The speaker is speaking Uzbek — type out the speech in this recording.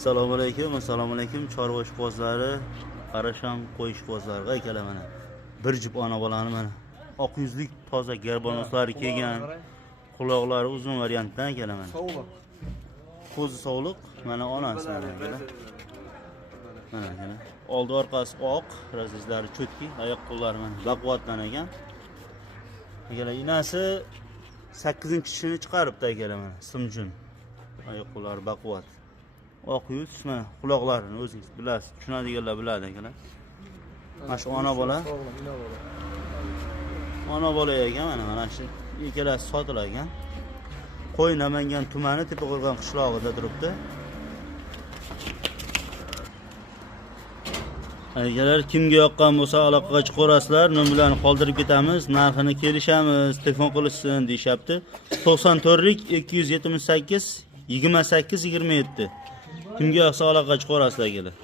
Assalomu alaykum. Chorva ishqibozlari, qarasham qo'y ishqibozlariga akalar mana. Bir jup ona bolani mana. Oq yuzlik toza garbonoslari kelgan. Quloqlari uzun variantdan akalar mana. Sovuq. Ko'zi sovuq, mana onasi mana akalar. Mana akalar. Oldi orqasi oq, razizlari cho'tki, oyoq qo'llari mana baquvvatdan ekan. Akalar inasi 8-chini chiqaribdi akalar mana, simjun. Oyoq qo'llari baquvvat. Oq yuz, mana quloqlarini o'zingiz bilasiz, tushunadiganlar biladi akalar. Mana shu ona bola. Ona bola ekan mana shu ikkalasi sotilar ekan. Qo'y Namangan tumani Tepako'rg'on qishlog'ida turibdi. Akalar kimga yoqqan bo'lsa aloqaga chiqarasizlar, nomerlarni qoldirib ketamiz, narxini kelishamiz, telefon qilishsin deyapti. 94lik 278 28 27. Kimga yoqsa aloqaga chiqarasizlar akalar.